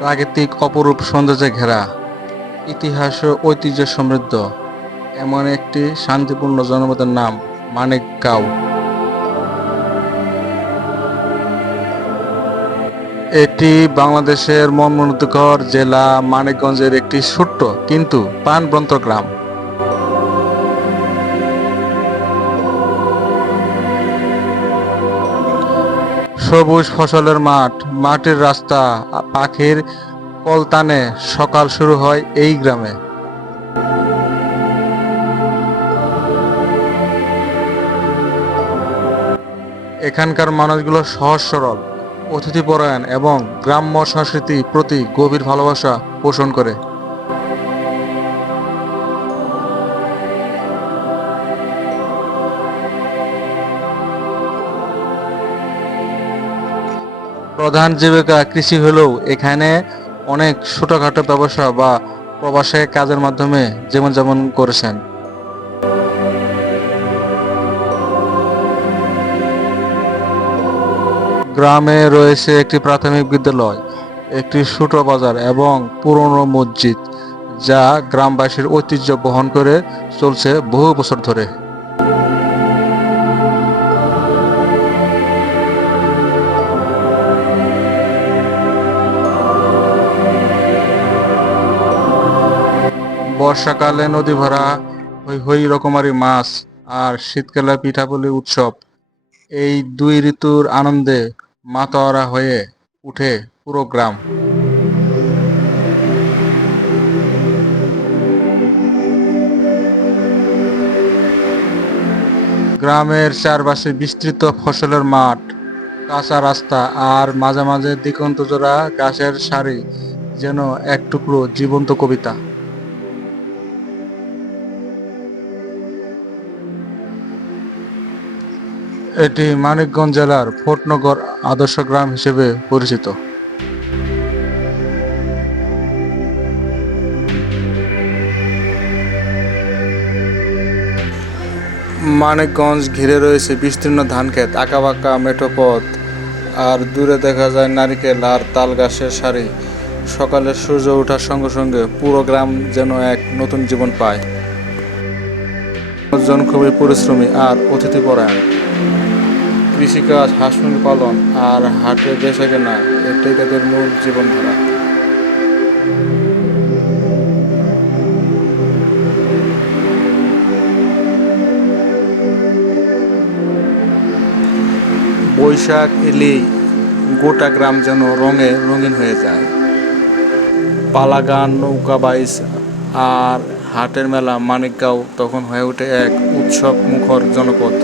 প্রাকৃতিক অপরূপ সৌন্দর্যে ঘেরা, ইতিহাস ও ঐতিহ্য সমৃদ্ধ এমন একটি শান্তিপূর্ণ জনপদের নাম মানিকগাঁও। এটি বাংলাদেশের মনমুগ্ধকর জেলা মানিকগঞ্জের একটি ছোট্ট কিন্তু প্রাণবন্ত গ্রাম। সবুজ ফসলের মাঠ, মাটির রাস্তা, পাখির কলতানে সকাল শুরু হয় এই গ্রামে। এখানকার মানুষগুলো সহজ সরল, অতিথিপরায়ণ এবং গ্রাম্য সংস্কৃতির প্রতি গভীর ভালোবাসা পোষণ করে। প্রধান জীবিকা কৃষি হলেও এখানে অনেক ছোটখাটো ব্যবসা বা প্রবাসে কাজের মাধ্যমে যেমন যেমন করেছেন। গ্রামে রয়েছে একটি প্রাথমিক বিদ্যালয়, একটি ছোট বাজার এবং পুরনো মসজিদ, যা গ্রামবাসীর ঐতিহ্য বহন করে চলছে বহু বছর ধরে। বর্ষাকালে নদী ভরা হই হই রকমারি মাছ, আর শীতকালে পিঠাপুলি উৎসব, এই দুই ঋতুর আনন্দে মাতোয়ারা হয়ে উঠে পুরো গ্রাম। গ্রামের চারপাশে বিস্তৃত ফসলের মাঠ, কাঁচা রাস্তা আর মাঝে মাঝে দিগন্তজোড়া গাছের সারি যেন এক টুকরো জীবন্ত কবিতা। এটি মানিকগঞ্জ জেলার ফোর্টনগর আদর্শ গ্রাম হিসেবে পরিচিত। মানিকগঞ্জ ঘিরে রয়েছে বিস্তীর্ণ ধানক্ষেত, আঁকাবাঁকা মেঠো পথ, আর দূরে দেখা যায় নারিকেল আর তাল গাছের সারি। সকালে সূর্য ওঠার সঙ্গে সঙ্গে পুরো গ্রাম যেন এক নতুন জীবন পায়। মানুষজন খুবই পরিশ্রমী আর অতিথিপরায়ণ। কৃষিকাজ, হাঁস মুরগি পালন আর হাটে বেচাকেনা, এটাই তাদের মূল জীবনধারা। বৈশাখ এলেই গোটা গ্রাম যেন রঙে রঙিন হয়ে যায়। পালাগান, নৌকা বাইচ আর হাটের মেলা, মানিকগাঁও তখন হয়ে ওঠে এক উৎসব মুখর জনপদ।